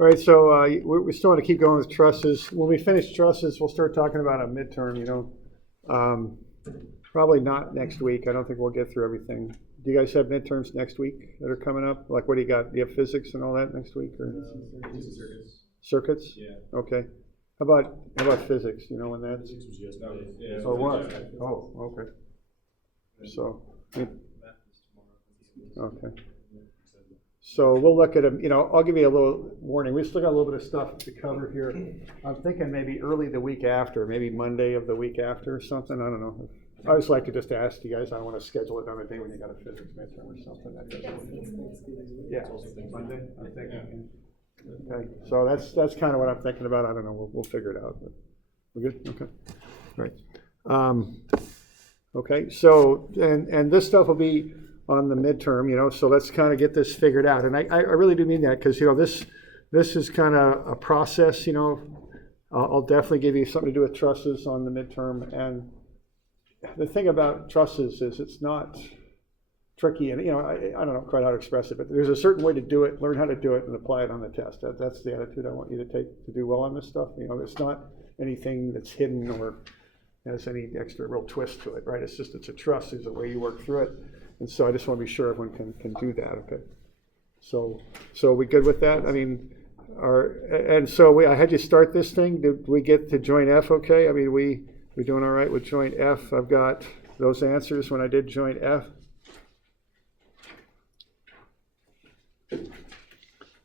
All right, so we still want to keep going with trusses. When we finish trusses, we'll start talking about a midterm, probably not next week. I don't think we'll get through everything. Do you guys have midterms next week that are coming up? Like, what do you got? Do you have physics and all that next week? Or? Circuits. Circuits? Yeah. Okay. How about physics? You know when that's? Physics was yesterday. Yeah. Oh, what? Oh, okay. So, okay. So we'll look at them. I'll give you a little warning. We've still got a little bit of stuff to cover here. I'm thinking maybe early the week after, maybe Monday of the week after or something. I don't know. I always like to just ask you guys. I don't want to schedule it on a day when you got a physics midterm or something. Yeah, Monday. I'm thinking. Okay, so that's kind of what I'm thinking about. I don't know. We'll figure it out. But we're good. Okay. All right. Okay. So and this stuff will be on the midterm. So let's kind of get this figured out. And I really do mean that because this is kind of a process. I'll definitely give you something to do with trusses on the midterm. And the thing about trusses is it's not tricky, and I don't know quite how to express it, but there's a certain way to do it, learn how to do it, and apply it on the test. That's the attitude I want you to take to do well on this stuff. It's not anything that's hidden or has any extra real twist to it, right? It's a trust. There's a way you work through it, and so I just want to be sure everyone can do that. Okay. So are we good with that? I mean, I had you start this thing. Did we get to joint F? Okay. I mean, we doing all right with joint F? I've got those answers when I did joint F.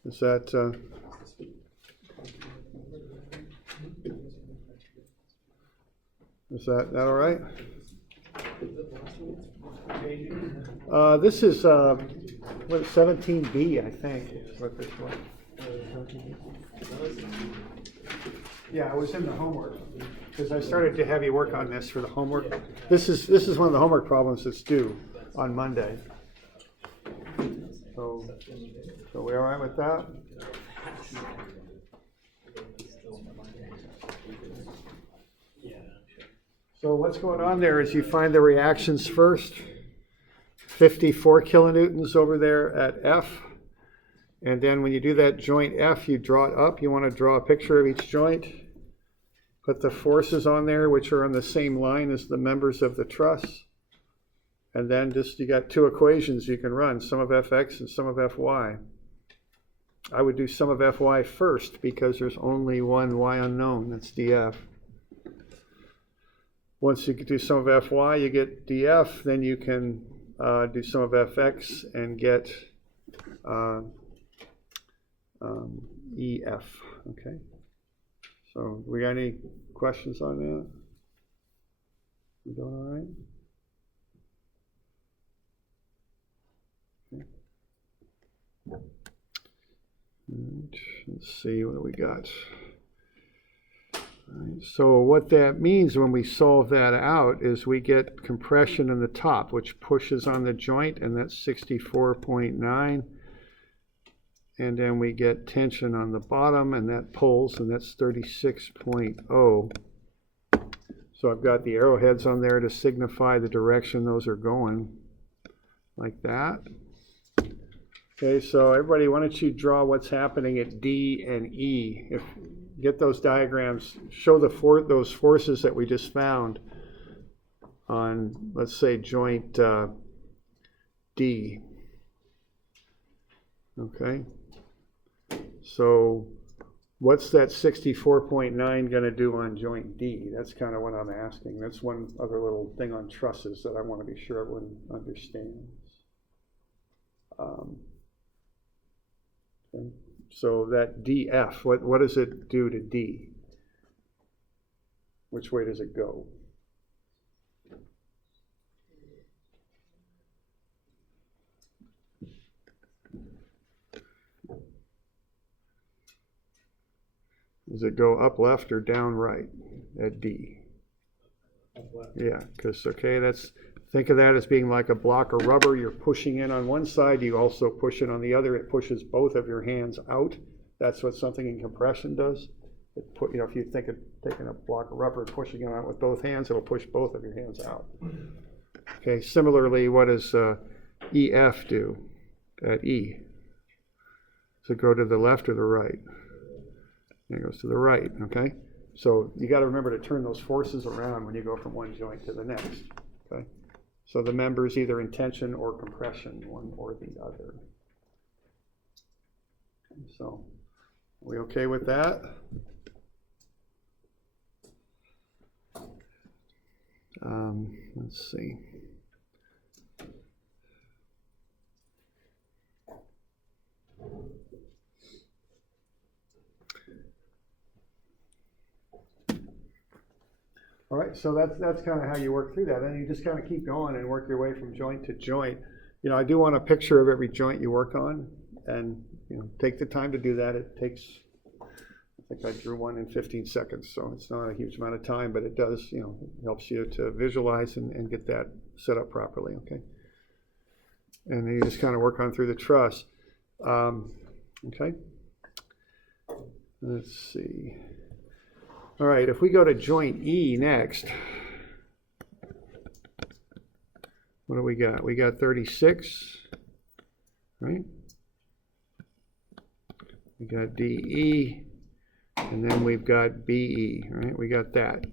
Is that all right? This is 17B, I think. What this was? Yeah, it was in the homework because I started to have you work on this for the homework. This is one of the homework problems that's due on Monday. So we all right with that? So what's going on there is you find the reactions first. 54 kilonewtons over there at F. And then when you do that joint F, you draw it up. You want to draw a picture of each joint. Put the forces on there, which are on the same line as the members of the truss. And then you got two equations you can run, sum of Fx and sum of Fy. I would do sum of Fy first because there's only one y unknown, that's dF. Once you do sum of Fy, you get dF, then you can do sum of Fx and get EF, okay? So we got any questions on that? You doing all right? Let's see what we got. Right, so what that means when we solve that out is we get compression in the top, which pushes on the joint, and that's 64.9. And then we get tension on the bottom, and that pulls, and that's 36.0. So I've got the arrowheads on there to signify the direction those are going, like that. Okay, so everybody, why don't you draw what's happening at D and E? Get those diagrams, show those forces that we just found on, let's say, joint D. Okay, so what's that 64.9 going to do on joint D? That's kind of what I'm asking. That's one other little thing on trusses that I want to be sure everyone understands. Okay. So that DF, what does it do to D? Which way does it go? Does it go up left or down right at D? Up left. Yeah, because, okay, think of that as being like a block of rubber. You're pushing in on one side, you also push it on the other. It pushes both of your hands out. That's what something in compression does. If you think of taking a block of rubber and pushing it out with both hands, it'll push both of your hands out. Okay, similarly, what does EF do at E? Does it go to the left or the right? and it goes to the right, okay? So you got to remember to turn those forces around when you go from one joint to the next, okay? So the members either in tension or compression, one or the other. So, are we okay with that? Let's see. All right, so that's kind of how you work through that. Then you just kind of keep going and work your way from joint to joint. You know, I do want a picture of every joint you work on, and you know, take the time to do that. It takes, I think I drew one in 15 seconds, so it's not a huge amount of time, but it does, you know, helps you to visualize and get that set up properly, okay? And then you just kind of work on through the truss. Okay, let's see. All right, if we go to joint E next, what do we got? We got 36, right? We got DE, and then we've got BE, right? We got that.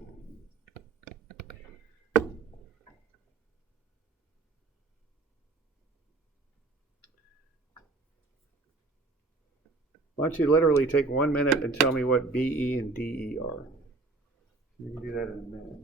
Why don't you literally take 1 minute and tell me what BE and DE are? You can do that in a minute.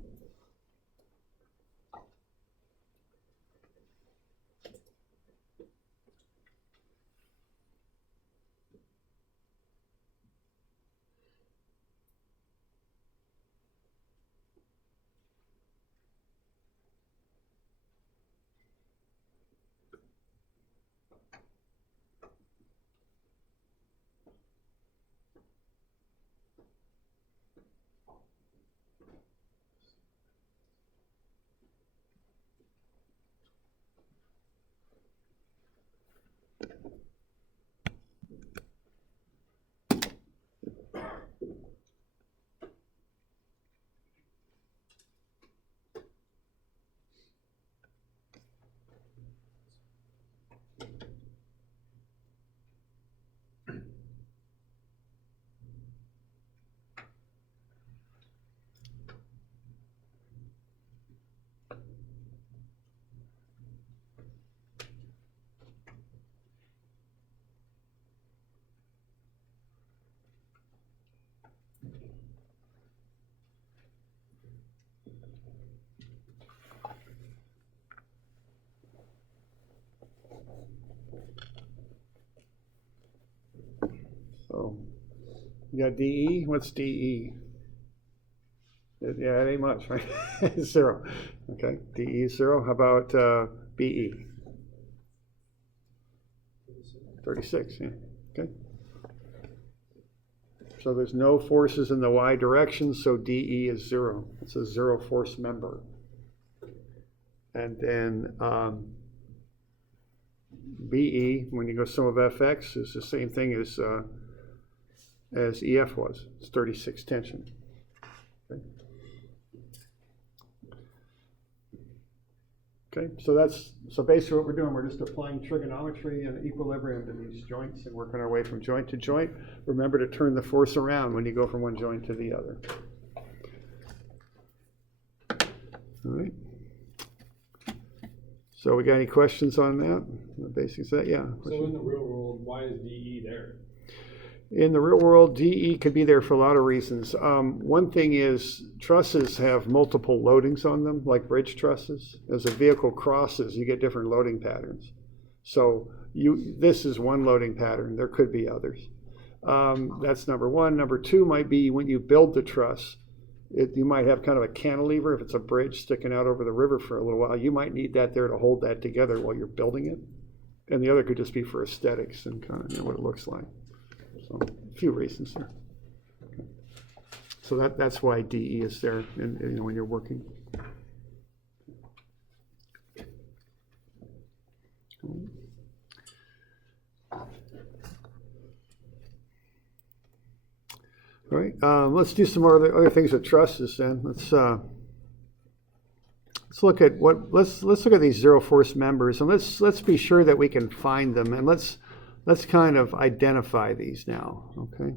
So you got DE. What's DE? Yeah, it ain't much, right? 0. Okay, DE is 0. How about BE? 36. Yeah. Okay. So there's no forces in the y direction, so DE is 0. It's a 0 force member. And then BE, when you go sum of Fx, is the same thing as EF was. It's 36 tension. Okay. Okay, so basically what we're doing, we're just applying trigonometry and equilibrium to these joints and working our way from joint to joint. Remember to turn the force around when you go from one joint to the other. All right. So we got any questions on that? The basics of that? Yeah. So in the real world, why is DE there? In the real world, DE could be there for a lot of reasons. One thing is trusses have multiple loadings on them, like bridge trusses. As a vehicle crosses, you get different loading patterns. So this is one loading pattern. There could be others. That's number one. Number two might be when you build the truss, you might have kind of a cantilever. If it's a bridge sticking out over the river for a little while, you might need that there to hold that together while you're building it. And the other could just be for aesthetics and kind of what it looks like. So a few reasons there. Okay. So that's why DE is there, and when you're working. All right, let's do some more other things with trusses then. Let's look at let's look at these zero force members, and let's be sure that we can find them, and let's kind of identify these now, okay?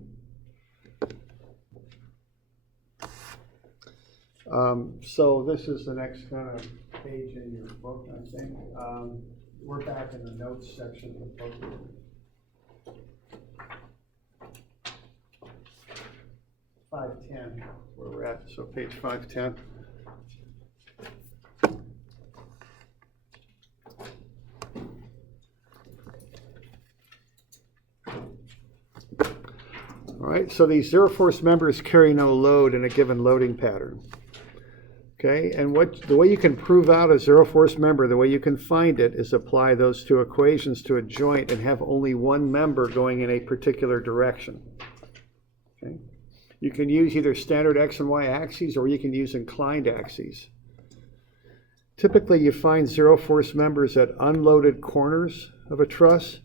So this is the next kind of page in your book, I think. We're back in the notes section of the book. 510, where we're at, so page 510. All right, so these zero force members carry no load in a given loading pattern. Okay, and the way you can prove out a zero force member, the way you can find it is apply those two equations to a joint and have only one member going in a particular direction. Okay, you can use either standard X and Y axes or you can use inclined axes. Typically you find zero force members at unloaded corners of a truss,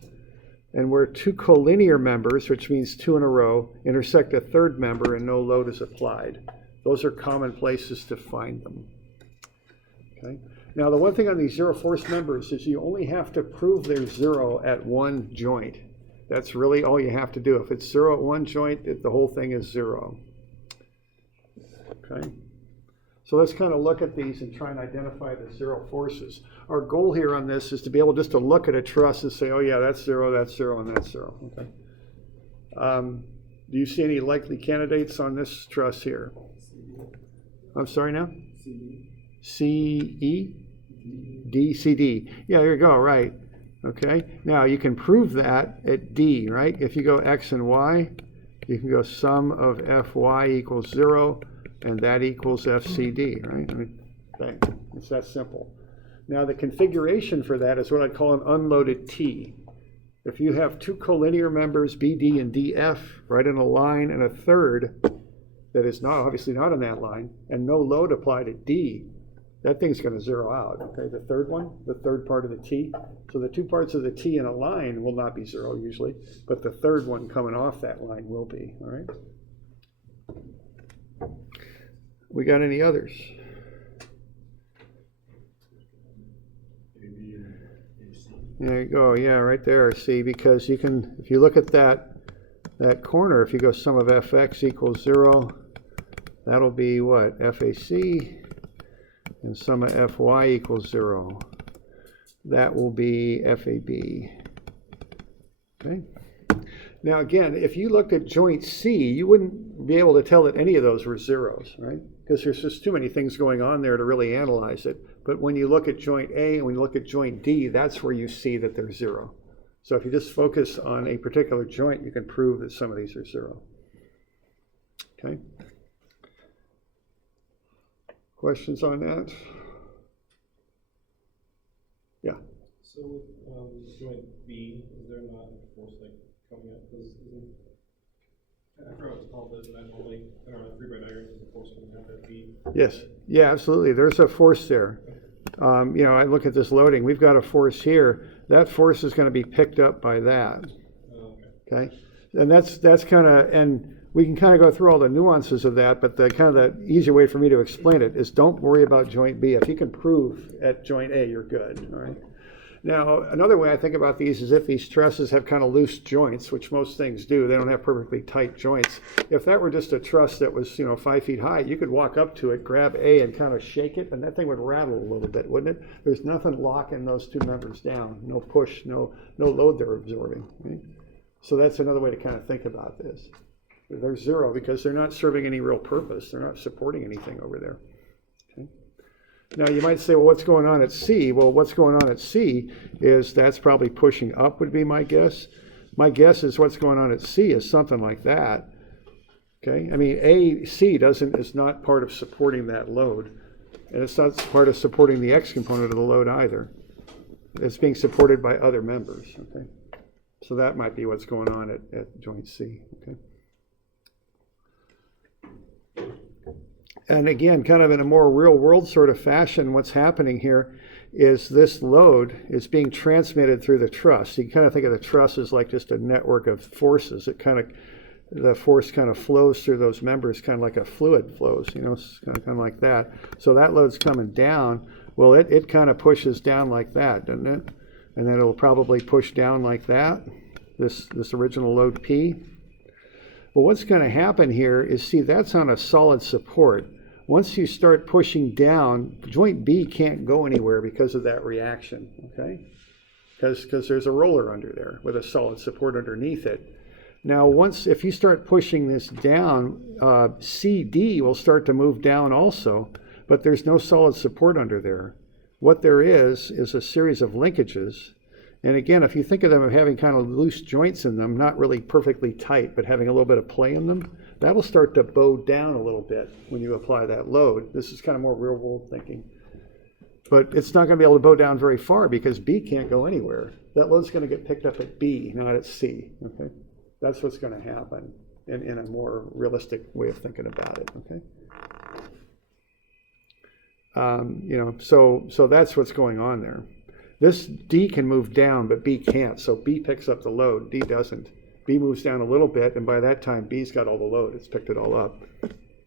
and where two collinear members, which means two in a row, intersect a third member and no load is applied. Those are common places to find them. Okay. Now the one thing on these zero force members is you only have to prove they're zero at one joint. That's really all you have to do. If it's zero at one joint, the whole thing is zero. Okay. So let's kind of look at these and try and identify the zero forces. Our goal here on this is to be able just to look at a truss and say, oh yeah, that's zero, and that's zero. Okay. Do you see any likely candidates on this truss here? I'm sorry now? C-E? D, C-D. Yeah, there you go, right. Okay, now you can prove that at D, right? If you go X and Y, you can go sum of Fy equals 0, and that equals FCD, right? I mean, bang, it's that simple. Now the configuration for that is what I'd call an unloaded T. If you have two collinear members, BD and DF, right in a line, and a third that is not obviously not on that line, and no load applied at D, that thing's going to zero out. Okay, the third one, the third part of the T. So the two parts of the T in a line will not be zero usually, but the third one coming off that line will be. All right. We got any others? There you go. Yeah, right there. See, because you can, if you look at that corner, if you go sum of Fx equals 0, that'll be what? FAC, and sum of Fy equals 0. That will be FAB. Okay. Now again, if you looked at joint C, you wouldn't be able to tell that any of those were zeros, right? Because there's just too many things going on there to really analyze it. But when you look at joint A and when you look at joint D, that's where you see that they're zero. So if you just focus on a particular joint, you can prove that some of these are zero. Okay. Questions on that? Yeah. So with joint B, is there not a force like coming up? Because I forgot what it's called, but I don't know, 3 by diagrams is a force coming up at B. Yes. Yeah, absolutely. There's a force there. You know, I look at this loading. We've got a force here. That force is going to be picked up by that. Okay. And that's kind of, and we can kind of go through all the nuances of that, but the kind of the easy way for me to explain it is don't worry about joint B. If you can prove at joint A, you're good. All right. Now, another way I think about these is if these trusses have kind of loose joints, which most things do, they don't have perfectly tight joints. If that were just a truss that was, 5 feet high, you could walk up to it, grab A and kind of shake it, and that thing would rattle a little bit, wouldn't it? There's nothing locking those two members down, no push, no load they're absorbing. Right? So that's another way to kind of think about this. They're zero because they're not serving any real purpose. They're not supporting anything over there. Now you might say, well, what's going on at C? Well, what's going on at C is that's probably pushing up would be my guess. My guess is what's going on at C is something like that. Okay, I mean, AC is not part of supporting that load, and it's not part of supporting the X component of the load either. It's being supported by other members. Okay, so that might be what's going on at joint C. Okay. And again, kind of in a more real world sort of fashion, what's happening here is this load is being transmitted through the truss. You kind of think of the truss as like just a network of forces. The force kind of flows through those members, kind of like a fluid flows, it's kind of like that. So that load's coming down. Well, it kind of pushes down like that, doesn't it? And then it'll probably push down like that, this original load P. Well, what's going to happen here is, see, that's on a solid support. once you start pushing down, joint B can't go anywhere because of that reaction, okay? Because there's a roller under there with a solid support underneath it. Now, if you start pushing this down, CD will start to move down also, but there's no solid support under there. What there is a series of linkages. And again, if you think of them as having kind of loose joints in them, not really perfectly tight, but having a little bit of play in them, that'll start to bow down a little bit when you apply that load. This is kind of more real world thinking. But it's not going to be able to bow down very far because B can't go anywhere. That load's going to get picked up at B, not at C, okay? That's what's going to happen in a more realistic way of thinking about it, okay? So that's what's going on there. This D can move down, but B can't, so B picks up the load, D doesn't. B moves down a little bit, and by that time, B's got all the load. It's picked it all up.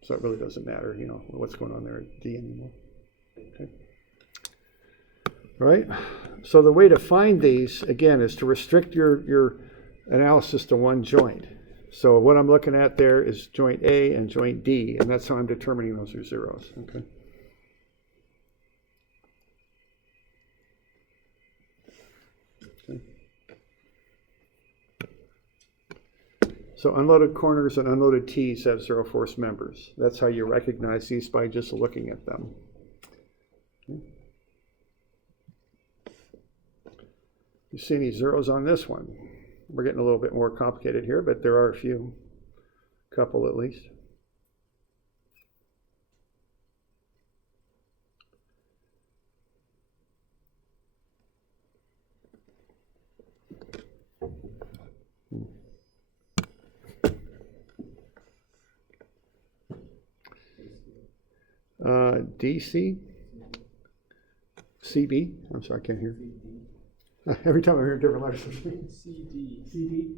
So it really doesn't matter, what's going on there at D anymore. Okay. All right? So the way to find these, again, is to restrict your analysis to one joint. So what I'm looking at there is joint A and joint D, and that's how I'm determining those are zeros. Okay. So unloaded corners and unloaded T's have zero force members. That's how you recognize these, by just looking at them. Okay. You see any zeros on this one? We're getting a little bit more complicated here, but there are a few, couple at least. DC, CB, I'm sorry, I can't hear. Every time I hear different letters. CD.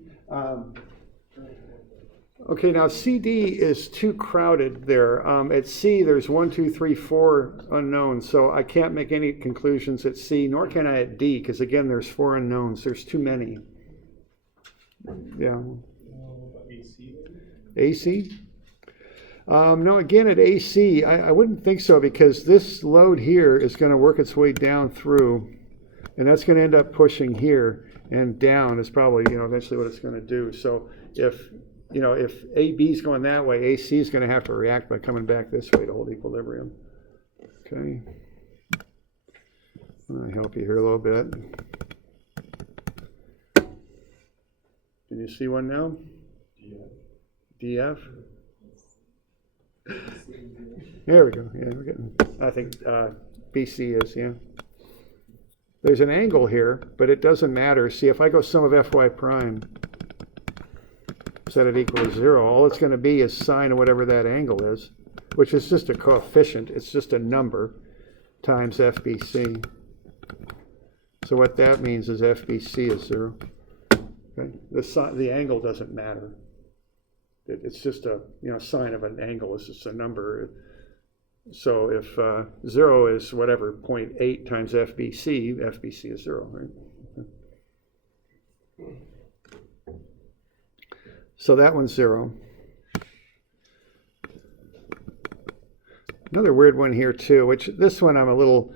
Okay, now CD is too crowded there. At C, there's 1, 2, 3, 4 unknowns, so I can't make any conclusions at C, nor can I at D, because again, there's 4 unknowns. There's too many. Yeah. AC? No, again, at AC, I wouldn't think so, because this load here is going to work its way down through, and that's going to end up pushing here, and down is probably, eventually what it's going to do. So if AB is going that way, AC is going to have to react by coming back this way to hold equilibrium. Okay. I'll help you here a little bit. Can you see one now? DF? There we go. Yeah, we're getting, I think BC is, yeah. There's an angle here, but it doesn't matter. See, if I go sum of Fy prime, set it equal to 0, all it's going to be is sine of whatever that angle is, which is just a coefficient. It's just a number times FBC. So what that means is FBC is 0. Okay? The angle doesn't matter. It's just a sine of an angle is just a number. So if 0 is whatever 0.8 times FBC, FBC is 0, right? Okay. So that one's 0. Another weird one here too, which this one I'm a little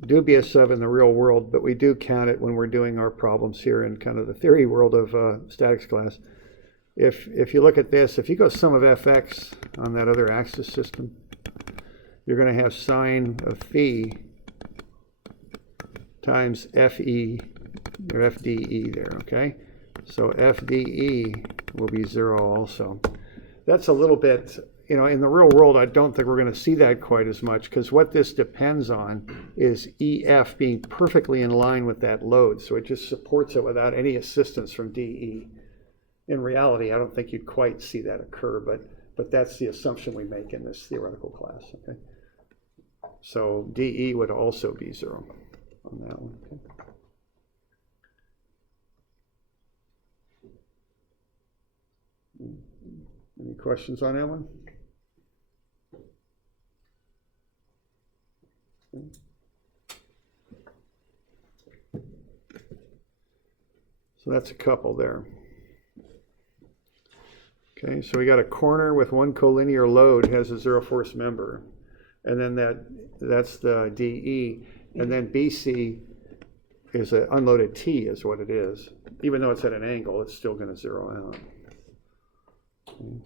dubious of in the real world, but we do count it when we're doing our problems here in kind of the theory world of statics class. If you look at this, if you go sum of Fx on that other axis system, you're going to have sine of phi times Fe, or FDE there, okay? So FDE will be 0 also. That's a little bit, in the real world, I don't think we're going to see that quite as much, because what this depends on is EF being perfectly in line with that load. So it just supports it without any assistance from DE. In reality, I don't think you'd quite see that occur, but that's the assumption we make in this theoretical class, okay? So DE would also be 0 on that one, okay? Any questions on that one? Okay. So that's a couple there. Okay, so we got a corner with one collinear load has a 0 force member. and then that's the DE, and then BC is an unloaded T is what it is. Even though it's at an angle, it's still going to zero out. Okay.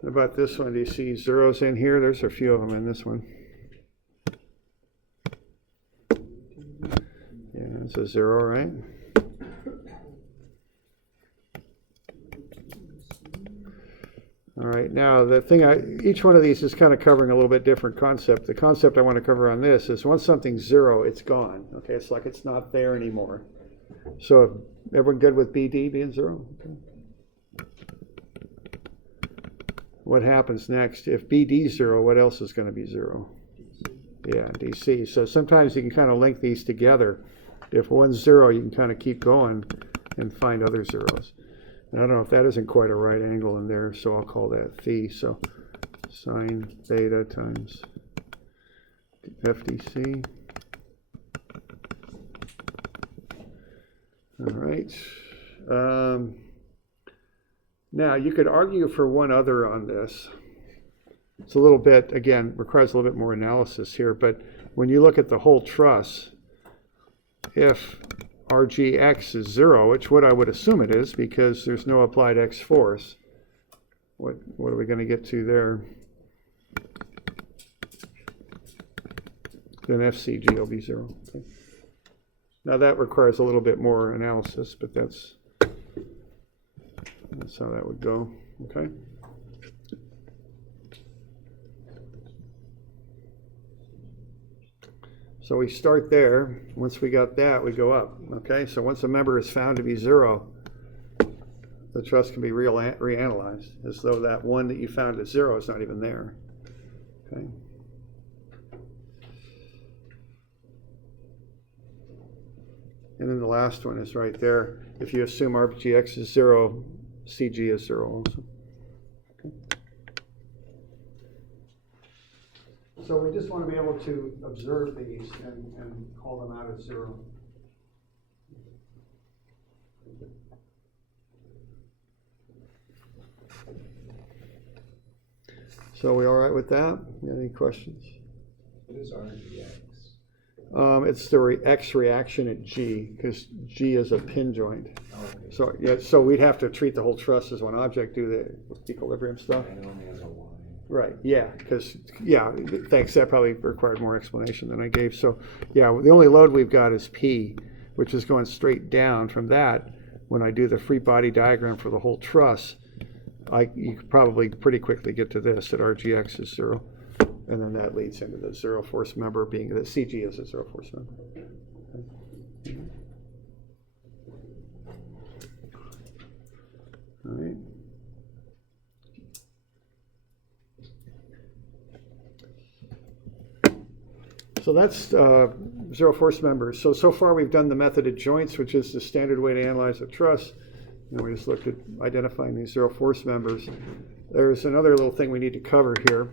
What about this one? Do you see zeros in here? There's a few of them in this one. Yeah, it's a zero, right? All right, now the thing, each one of these is kind of covering a little bit different concept. The concept I want to cover on this is once something's zero, it's gone. Okay, it's like it's not there anymore. So everyone good with BD being zero? Okay. What happens next? If BD is zero, what else is going to be zero? Yeah, DC. So sometimes you can kind of link these together. If one's zero, you can kind of keep going and find other zeros. And I don't know if that isn't quite a right angle in there, so I'll call that phi. So sine theta times FDC. All right. Now, you could argue for one other on this. It's a little bit, again, requires a little bit more analysis here, but when you look at the whole truss, if RGX is zero, which what I would assume it is because there's no applied X force, what are we going to get to there? Then FCG will be zero. Okay. Now that requires a little bit more analysis, but that's how that would go. Okay. So we start there. Once we got that, we go up. Okay, so once a member is found to be zero, the truss can be reanalyzed as though that one that you found at zero is not even there. Okay. And then the last one is right there. If you assume RGX is zero, CG is zero also. Okay. So we just want to be able to observe these and call them out as zero. So we all right with that? Any questions? What is RGX? It's the X reaction at G, because G is a pin joint. Oh, okay. So yeah, so we'd have to treat the whole truss as one object, do the equilibrium stuff. And it only has a Y. Right, yeah, because, yeah, thanks, that probably required more explanation than I gave. So, yeah, the only load we've got is P, which is going straight down. From that, when I do the free body diagram for the whole truss, you could probably pretty quickly get to this, that RGX is zero. And then that leads into the zero force member being, that CG is a zero force member. Okay. All right. So that's zero force members. So far we've done the method of joints, which is the standard way to analyze a truss. And we just looked at identifying these zero force members. There's another little thing we need to cover here,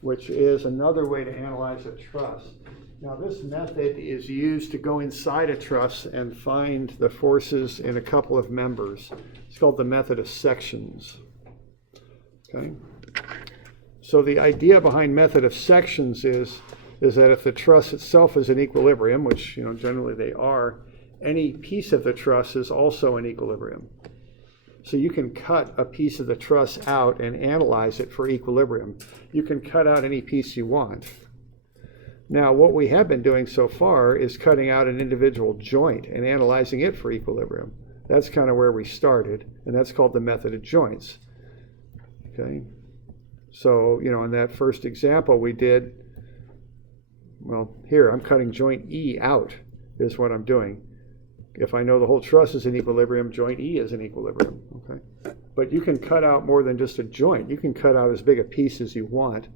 which is another way to analyze a truss. Now this method is used to go inside a truss and find the forces in a couple of members. It's called the method of sections. Okay. So the idea behind method of sections is that if the truss itself is in equilibrium, which generally they are, any piece of the truss is also in equilibrium. So you can cut a piece of the truss out and analyze it for equilibrium. You can cut out any piece you want. Now, what we have been doing so far is cutting out an individual joint and analyzing it for equilibrium. That's kind of where we started, and that's called the method of joints. Okay. So, in that first example we did, well, here I'm cutting joint E out is what I'm doing. If I know the whole truss is in equilibrium, joint E is in equilibrium. Okay, but you can cut out more than just a joint. You can cut out as big a piece as you want,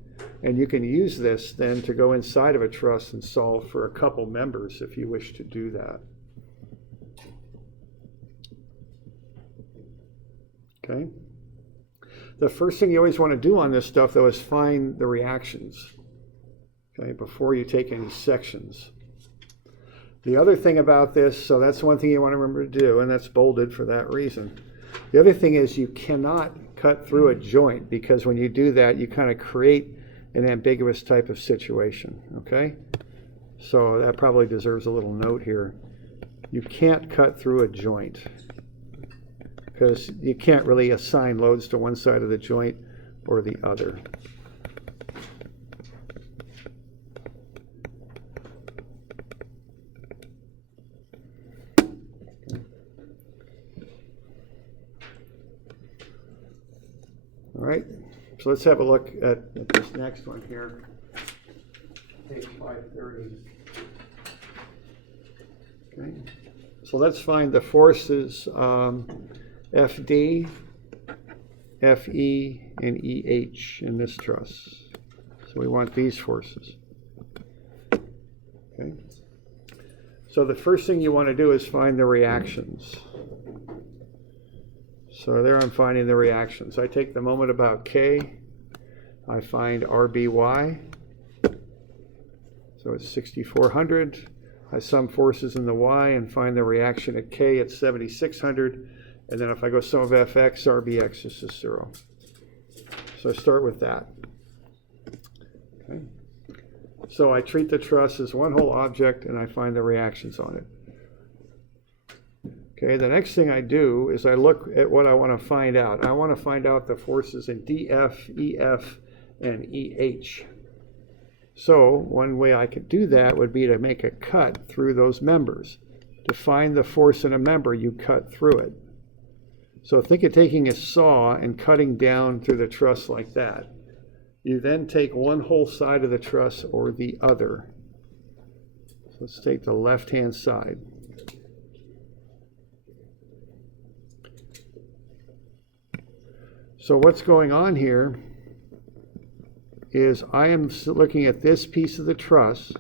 and you can use this then to go inside of a truss and solve for a couple members if you wish to do that. Okay. The first thing you always want to do on this stuff, though, is find the reactions, okay, before you take any sections. The other thing about this, so that's one thing you want to remember to do, and that's bolded for that reason. The other thing is you cannot cut through a joint, because when you do that, you kind of create an ambiguous type of situation, okay? So that probably deserves a little note here. You can't cut through a joint, because you can't really assign loads to one side of the joint or the other. All right, so let's have a look at this next one here, page 530. Okay, so let's find the forces FD, FE, and EH in this truss. So we want these forces. Okay, so the first thing you want to do is find the reactions. So there I'm finding the reactions. I take the moment about K, I find RBY, so it's 6,400. I sum forces in the Y and find the reaction at K at 7,600. And then if I go sum of Fx, RBX is just 0. So I start with that. Okay. So I treat the truss as one whole object and I find the reactions on it. Okay, the next thing I do is I look at what I want to find out. I want to find out the forces in DF, EF, and EH. So one way I could do that would be to make a cut through those members. To find the force in a member, you cut through it. So think of taking a saw and cutting down through the truss like that. You then take one whole side of the truss or the other. So let's take the left-hand side. So what's going on here is I am looking at this piece of the truss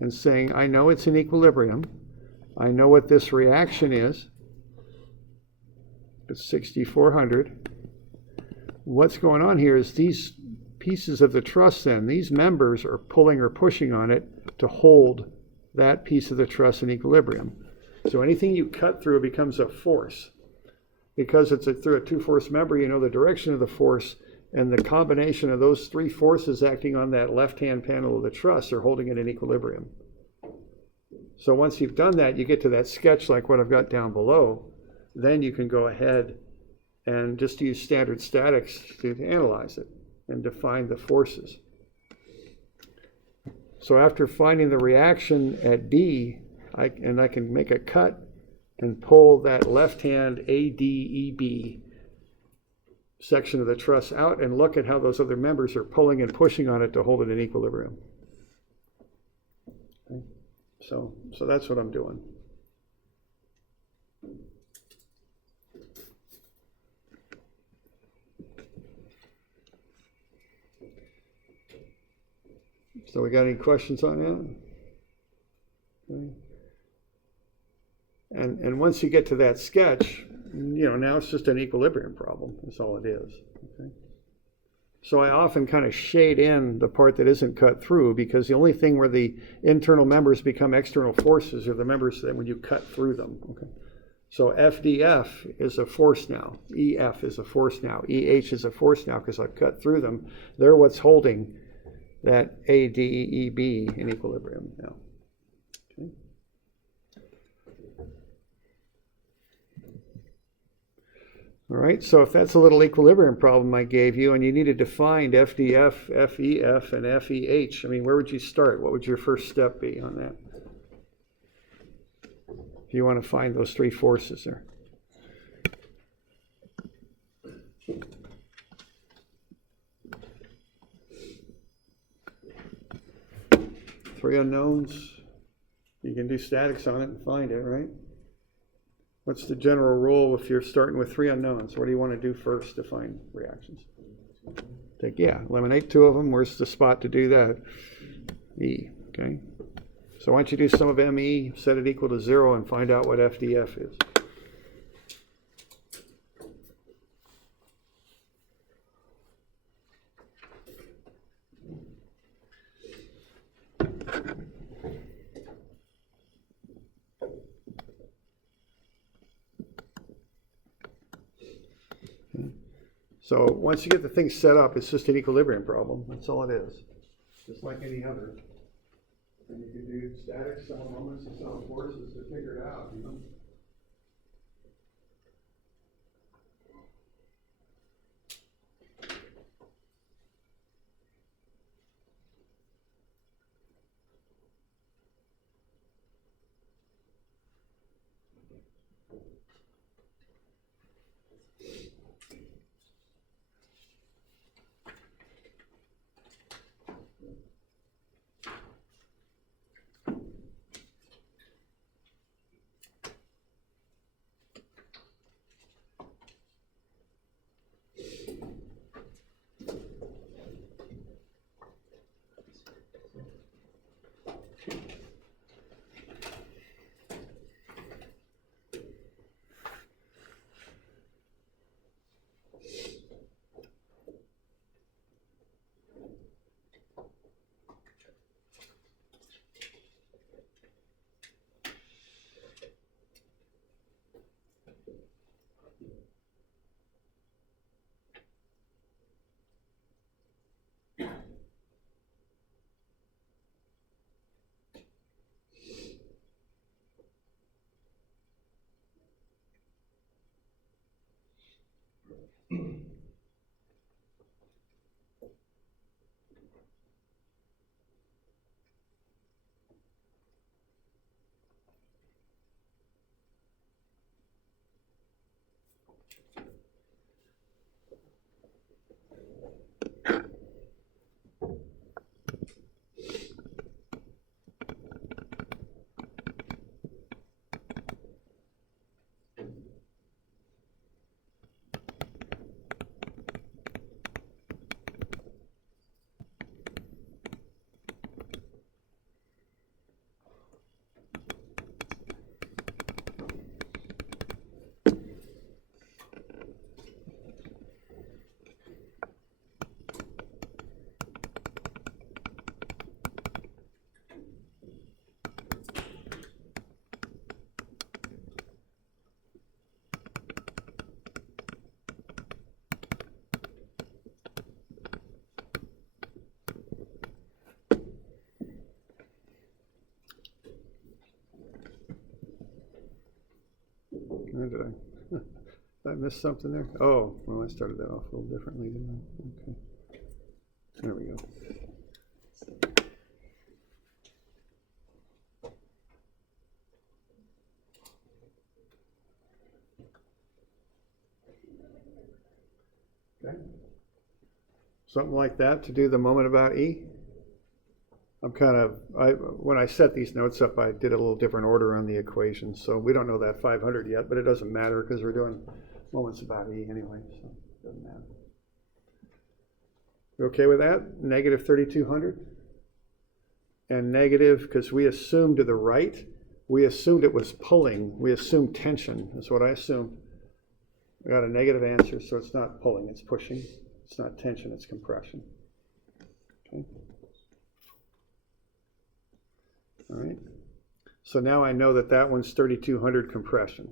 and saying, I know it's in equilibrium. I know what this reaction is. It's 6,400. What's going on here is these pieces of the truss then, these members are pulling or pushing on it to hold that piece of the truss in equilibrium. So anything you cut through becomes a force. Because it's through a two-force member, you know the direction of the force, and the combination of those three forces acting on that left-hand panel of the truss are holding it in equilibrium. So once you've done that, you get to that sketch like what I've got down below. Then you can go ahead and just use standard statics to analyze it and define the forces. So after finding the reaction at D, I can make a cut and pull that left-hand ADEB section of the truss out and look at how those other members are pulling and pushing on it to hold it in equilibrium. Okay. So that's what I'm doing. So we got any questions on that? Okay. And once you get to that sketch, you know, now it's just an equilibrium problem. That's all it is. Okay? So I often kind of shade in the part that isn't cut through, because the only thing where the internal members become external forces are the members that when you cut through them. Okay? So FDF is a force now. EF is a force now. EH is a force now because I've cut through them. They're what's holding that ADEB in equilibrium now. Okay? All right, so if that's a little equilibrium problem I gave you and you needed to find FDF, FEF, and FEH, I mean, where would you start? What would your first step be on that? If you want to find those three forces there. Three unknowns. You can do statics on it and find it, right? What's the general rule if you're starting with three unknowns? What do you want to do first to find reactions? Eliminate two of them. Where's the spot to do that? E, okay? So why don't you do sum of ME, set it equal to 0, and find out what FDF is. So once you get the thing set up, it's just an equilibrium problem. That's all it is. Just like any other. And you can do static, some moments, and some forces to figure it out, you know. Or did did I miss something there? Oh, well, I started that off a little differently, didn't I? Okay. There we go. Okay. Something like that to do the moment about E. When I set these notes up, I did a little different order on the equations, so we don't know that 500 yet, but it doesn't matter because we're doing moments about E anyway, so it doesn't matter. You okay with that? Negative 3200? And negative, because we assumed to the right, we assumed it was pulling, we assumed tension, that's what I assumed. We got a negative answer, so it's not pulling, it's pushing. It's not tension, it's compression. Okay. All right. So now I know that that one's 3200 compression.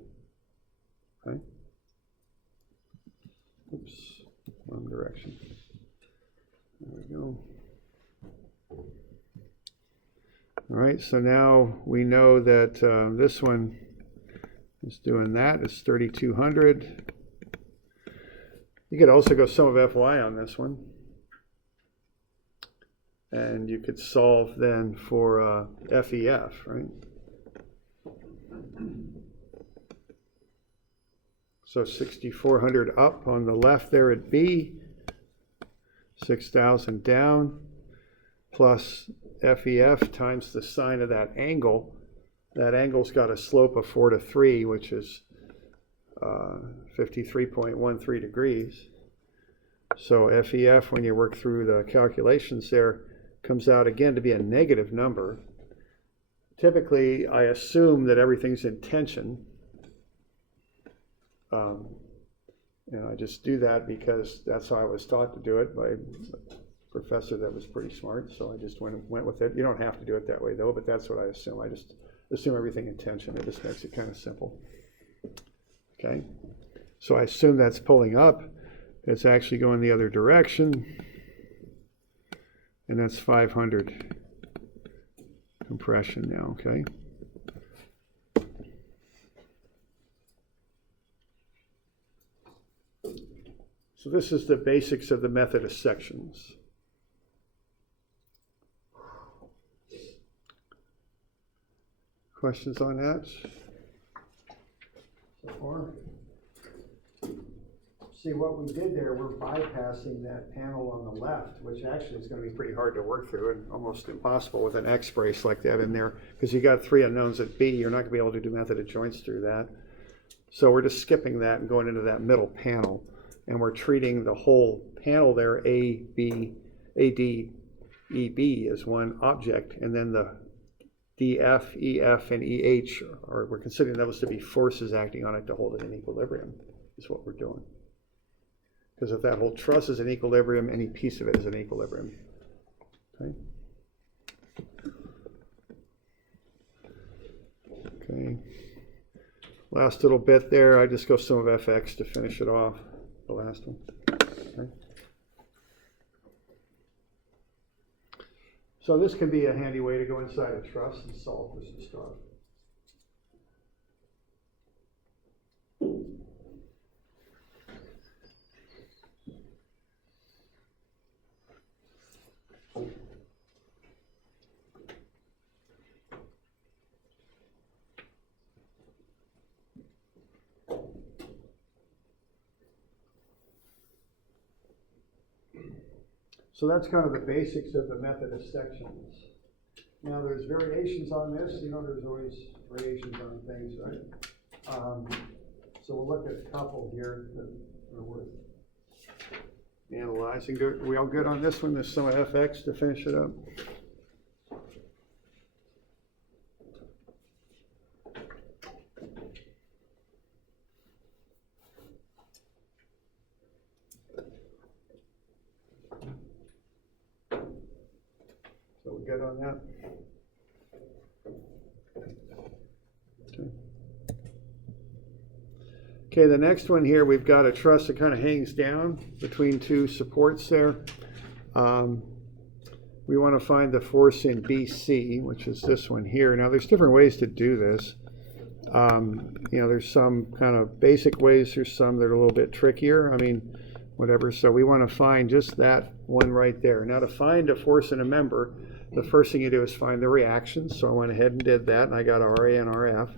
Okay. Oops, wrong direction. There we go. All right, so now we know that this one is doing that. It's 3200. You could also go sum of Fy on this one. And you could solve then for FEF, right? So 6,400 up on the left there at B, 6,000 down, plus FEF times the sine of that angle. That angle's got a slope of 4 to 3, which is 53.13 degrees. So FEF, when you work through the calculations there, comes out again to be a negative number. Typically, I assume that everything's in tension. I just do that because that's how I was taught to do it by a professor that was pretty smart, so I just went with it. You don't have to do it that way, though, but that's what I assume. I just assume everything in tension. It just makes it kind of simple. Okay? So I assume that's pulling up. It's actually going the other direction, and that's 500 compression now, okay? So this is the basics of the method of sections. Questions on that so far? See, what we did there, we're bypassing that panel on the left, which actually is going to be pretty hard to work through and almost impossible with an X brace like that in there, because you got 3 unknowns at B. You're not going to be able to do method of joints through that. So we're just skipping that and going into that middle panel, and we're treating the whole panel there, A, B, A, D, E, B, as one object, and then the D, F, E, F, and E, H, or we're considering those to be forces acting on it to hold it in equilibrium, is what we're doing. Because if that whole truss is in equilibrium, any piece of it is in equilibrium. Okay. Okay. Last little bit there, I just go sum of fx to finish it off, the last one. Okay. So this can be a handy way to go inside a truss and solve for some stuff. So that's kind of the basics of the method of sections. Now there's variations on this. You know, there's always variations on things, right? So we'll look at a couple here that are worth analyzing. Are we all good on this one? There's some fx to finish it up. So we good on that? Okay, the next one here, we've got a truss that kind of hangs down between 2 supports there. We want to find the force in BC, which is this one here. Now, there's different ways to do this. You know, there's some kind of basic ways. There's some that are a little bit trickier. I mean, whatever. So we want to find just that one right there. Now, to find a force in a member, the first thing you do is find the reactions. So I went ahead and did that, and I got RA and RF.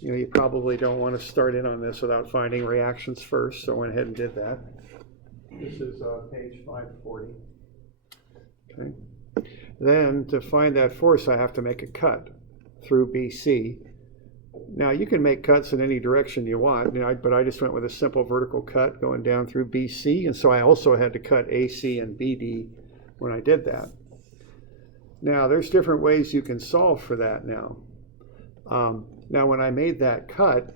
You know, you probably don't want to start in on this without finding reactions first, so I went ahead and did that. This is page 540. Okay. Then to find that force, I have to make a cut through BC. Now you can make cuts in any direction you want, you know, but I just went with a simple vertical cut going down through BC, and so I also had to cut AC and BD when I did that. Now there's different ways you can solve for that now. Now when I made that cut,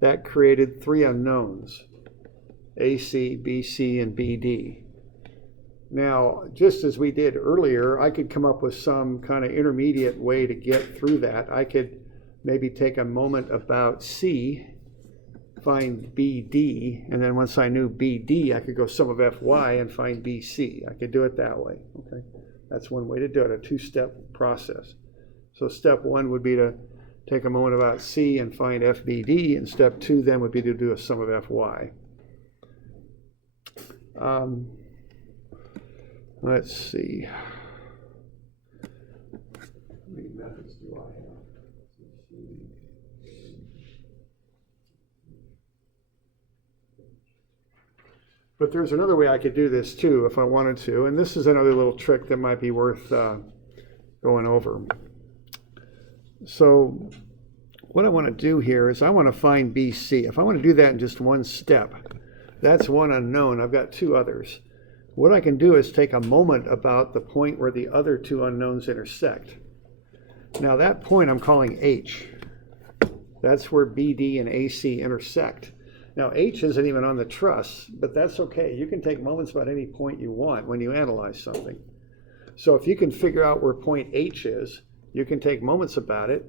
that created 3 unknowns, AC, BC, and BD. Now, just as we did earlier, I could come up with some kind of intermediate way to get through that. I could maybe take a moment about C, find BD, and then once I knew BD, I could go sum of FY and find BC. I could do it that way, okay? That's one way to do it, a 2-step process. So step 1 would be to take a moment about C and find FBD, and step 2 then would be to do a sum of FY. Let's see. How many methods do I have? But there's another way I could do this too if I wanted to, and this is another little trick that might be worth going over. So what I want to do here is I want to find BC. If I want to do that in just one step, that's one unknown. I've got 2 others. What I can do is take a moment about the point where the other 2 unknowns intersect. Now that point I'm calling H. That's where BD and AC intersect. Now H isn't even on the truss, but that's okay. You can take moments about any point you want when you analyze something. So if you can figure out where point H is, you can take moments about it.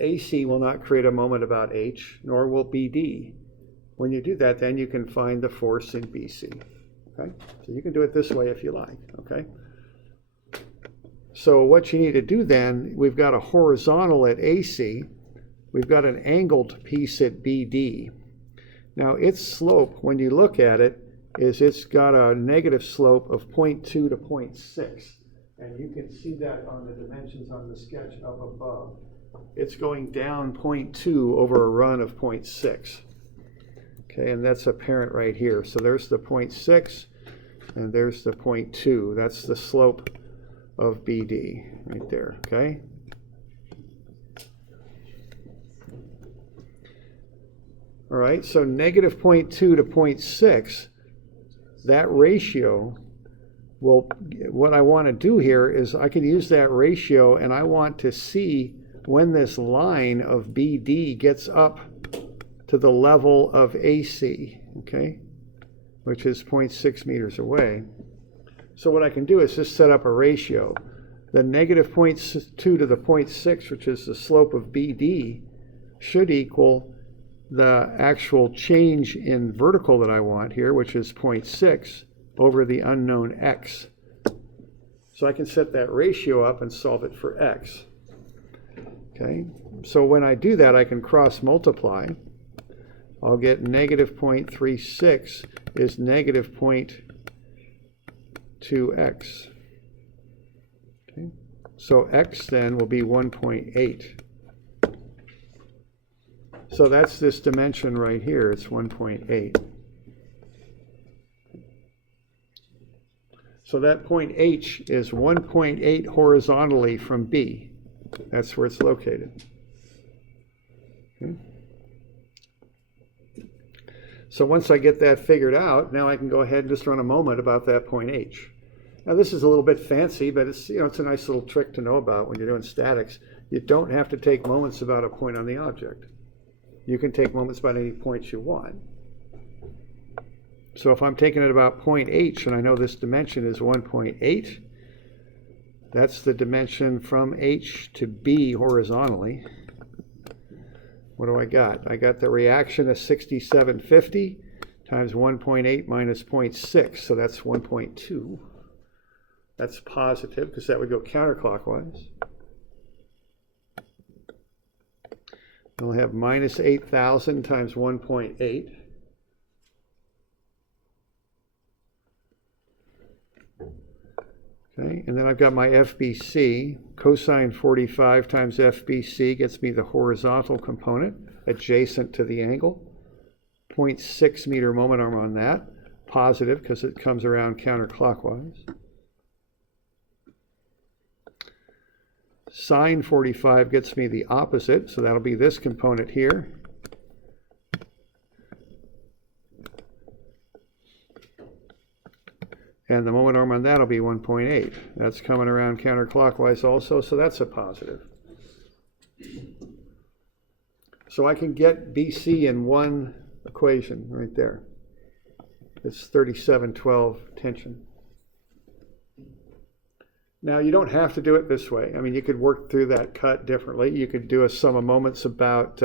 AC will not create a moment about H, nor will BD. When you do that, then you can find the force in BC. Okay? So you can do it this way if you like. Okay? So what you need to do then, we've got a horizontal at AC. We've got an angled piece at BD. Now its slope, when you look at it, is it's got a negative slope of 0.2 to 0.6. And you can see that on the dimensions on the sketch up above. It's going down 0.2 over a run of 0.6. Okay, and that's apparent right here. So there's the 0.6 and there's the 0.2. That's the slope of BD right there, okay? All right, so negative 0.2 to 0.6, that ratio will, what I want to do here is I can use that ratio and I want to see when this line of BD gets up to the level of AC, okay, which is 0.6 meters away. So what I can do is just set up a ratio. The negative 0.2 to the 0.6, which is the slope of BD, should equal the actual change in vertical that I want here, which is 0.6 over the unknown x. So I can set that ratio up and solve it for x. Okay, so when I do that, I can cross multiply. I'll get negative 0.36 is negative 0.2x. Okay, so x then will be 1.8. So that's this dimension right here, it's 1.8. So that point H is 1.8 horizontally from B. That's where it's located. Okay. So once I get that figured out, now I can go ahead and just run a moment about that point H. Now this is a little bit fancy, but it's, you know, it's a nice little trick to know about when you're doing statics. You don't have to take moments about a point on the object. You can take moments about any points you want. So if I'm taking it about point H, and I know this dimension is 1.8, that's the dimension from H to B horizontally. What do I got? I got the reaction of 6750 times 1.8 minus 0.6, so that's 1.2. That's positive, because that would go counterclockwise. We'll have minus 8,000 times 1.8. Okay, and then I've got my FBC. Cosine 45 times FBC gets me the horizontal component adjacent to the angle. 0.6 meter moment arm on that. Positive because it comes around counterclockwise. Sine 45 gets me the opposite, so that'll be this component here. And the moment arm on that will be 1.8. That's coming around counterclockwise also, so that's a positive. So I can get BC in one equation right there. It's 3712 tension. Now you don't have to do it this way. I mean, you could work through that cut differently. You could do a sum of moments about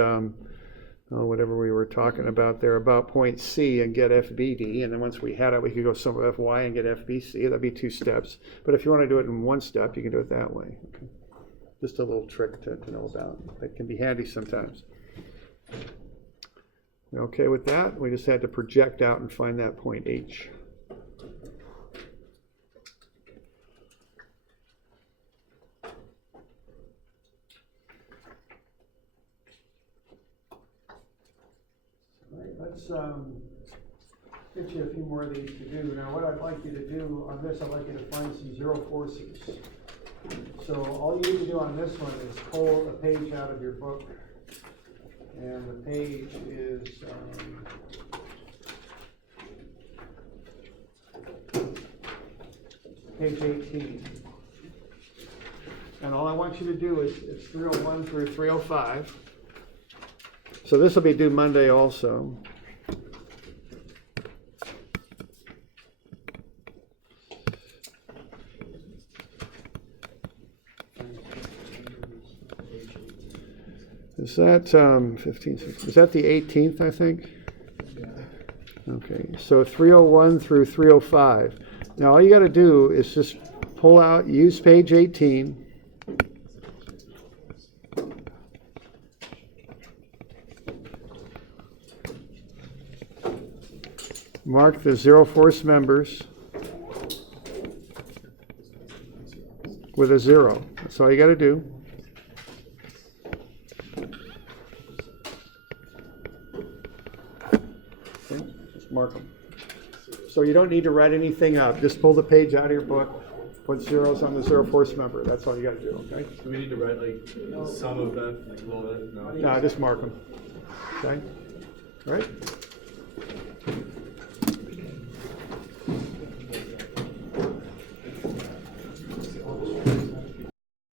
whatever we were talking about there, about point C and get FBD, and then once we had it, we could go sum of FY and get FBC. That'd be 2 steps. But if you want to do it in 1 step, you can do it that way. Okay. Just a little trick to know about. That can be handy sometimes. Okay with that? We just had to project out and find that point H. Let's get you a few more of these to do. Now what I'd like you to do on this, I'd like you to find some zero forces. So all you need to do on this one is pull a page out of your book. And the page is page 18. And all I want you to do is it's 301 through 305. So this will be due Monday also. Is that 15, 16? Is that the 18th, I think? Yeah. Okay, so 301 through 305. Now all you got to do is just pull out, use page 18. Mark the zero force members with a 0. That's all you got to do. Okay, just mark them. So you don't need to write anything up. Just pull the page out of your book, put zeros on the zero force member. That's all you got to do, okay? Do we need to write like some of that, like a little bit? No. No, just mark them. Okay? All right?